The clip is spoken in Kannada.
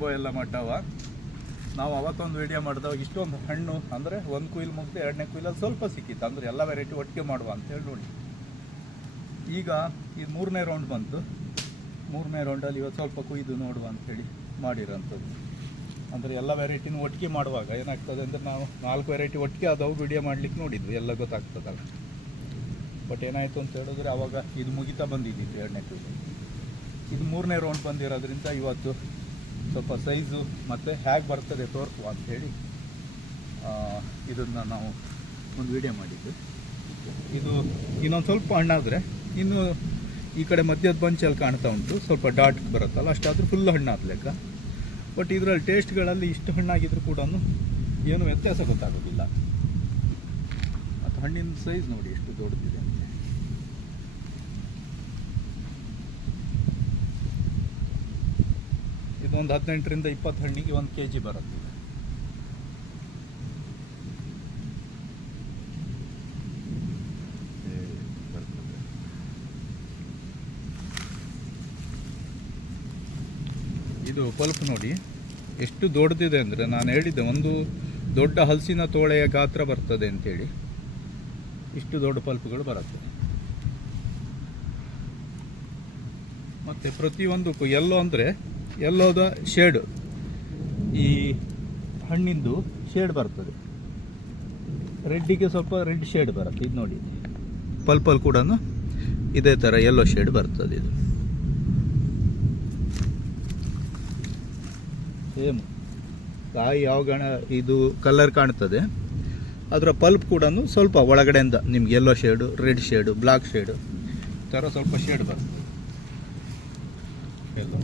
ಕಾಂಬೋ ಎಲ್ಲ ಮಟ್ಟವ. ನಾವು ಅವತ್ತೊಂದು ವಿಡಿಯೋ ಮಾಡಿದಾಗ ಇಷ್ಟೊಂದು ಹಣ್ಣು ಅಂದರೆ ಒಂದು ಕುಯ್ಲು ಮುಗಿದು ಎರಡನೇ ಕುಯ್ಲಲ್ಲಿ ಸ್ವಲ್ಪ ಸಿಕ್ಕಿತ್ತು, ಅಂದರೆ ಎಲ್ಲ ವೆರೈಟಿ ಒಟ್ಟಿಗೆ ಮಾಡುವ ಅಂತೇಳಿ ನೋಡಿ. ಈಗ ಇದು 3ನೇ ರೌಂಡ್ ಬಂತು. 3ನೇ ರೌಂಡಲ್ಲಿ ಇವತ್ತು ಸ್ವಲ್ಪ ಕುಯ್ದು ನೋಡುವ ಅಂಥೇಳಿ ಮಾಡಿರೋಂಥದ್ದು. ಅಂದರೆ ಎಲ್ಲ ವೆರೈಟಿನೂ ಒಟ್ಟಿಗೆ ಮಾಡುವಾಗ ಏನಾಗ್ತದೆ ಅಂದರೆ ನಾವು 4 ವೆರೈಟಿ ಒಟ್ಟಿಗೆ ಅದಾವು ವಿಡಿಯೋ ಮಾಡಲಿಕ್ಕೆ ನೋಡಿದ್ವಿ, ಎಲ್ಲ ಗೊತ್ತಾಗ್ತದಲ್ಲ. ಬಟ್ ಏನಾಯಿತು ಅಂತ ಹೇಳಿದ್ರೆ ಆವಾಗ ಇದು ಮುಗಿತಾ ಬಂದಿದ್ದಿತ್ತು ಎರಡನೇ ಕುಯ್ಲು. ಇದು 3ನೇ ರೌಂಡ್ ಬಂದಿರೋದ್ರಿಂದ ಇವತ್ತು ಸ್ವಲ್ಪ ಸೈಜು ಮತ್ತು ಹೇಗೆ ಬರ್ತದೆ ತೋರಿಸುವ ಅಂಥೇಳಿ ಇದನ್ನು ನಾವು ಒಂದು ವಿಡಿಯೋ ಮಾಡಿದ್ದು. ಇದು ಇನ್ನೊಂದು ಸ್ವಲ್ಪ ಹಣ್ಣಾದರೆ ಇನ್ನು ಈ ಕಡೆ ಮಧ್ಯದ ಬಂಚಲ್ಲಿ ಕಾಣ್ತಾ ಉಂಟು, ಸ್ವಲ್ಪ ಡಾಟ್ ಬರುತ್ತಲ್ಲ, ಅಷ್ಟಾದರೂ ಫುಲ್ ಹಣ್ಣಾದ ಲೆಕ್ಕ. ಬಟ್ ಇದರಲ್ಲಿ ಟೇಸ್ಟ್ಗಳಲ್ಲಿ ಇಷ್ಟು ಹಣ್ಣಾಗಿದ್ರೂ ಕೂಡ ಏನು ವ್ಯತ್ಯಾಸ ಗೊತ್ತಾಗೋದಿಲ್ಲ. ಮತ್ತು ಹಣ್ಣಿನ ಸೈಜ್ ನೋಡಿ ಎಷ್ಟು ದೊಡ್ಡದಿದೆ ಅಂತ. ಇದೊಂದು 18ರಿಂದ 20 ಹಣ್ಣಿಗೆ 1 kg ಬರುತ್ತೆ. ಇದು ಪಲ್ಪ್ ನೋಡಿ ಎಷ್ಟು ದೊಡ್ಡದಿದೆ ಅಂದರೆ, ನಾನು ಹೇಳಿದ್ದೆ ಒಂದು ದೊಡ್ಡ ಹಲಸಿನ ತೋಳೆಯ ಗಾತ್ರ ಬರ್ತದೆ ಅಂತೇಳಿ. ಇಷ್ಟು ದೊಡ್ಡ ಪಲ್ಪ್ಗಳು ಬರುತ್ತೆ. ಮತ್ತು ಪ್ರತಿಯೊಂದಕ್ಕೂ ಎಲ್ಲೋ ಅಂದರೆ ಎಲ್ಲೋದ ಶೇಡು, ಈ ಹಣ್ಣಿಂದು ಶೇಡ್ ಬರ್ತದೆ. ರೆಡ್ಡಿಗೆ ಸ್ವಲ್ಪ ರೆಡ್ ಶೇಡ್ ಬರುತ್ತೆ. ಇದು ನೋಡಿ ಪಲ್ಪಲ್ಲಿ ಕೂಡ ಇದೇ ಥರ ಯೆಲ್ಲೋ ಶೇಡ್ ಬರ್ತದೆ. ಇದು ಸೇಮ್ ಕಾಯಿ ಯಾವ ಗಣ ಇದು ಕಲರ್ ಕಾಣ್ತದೆ, ಅದರ ಪಲ್ಪ್ ಕೂಡ ಸ್ವಲ್ಪ ಒಳಗಡೆಯಿಂದ ನಿಮ್ಗೆ yellow shade, red shade, black shade ಈ ಥರ ಸ್ವಲ್ಪ ಶೇಡ್ ಬರ್ತದೆ. ಎಲ್ಲ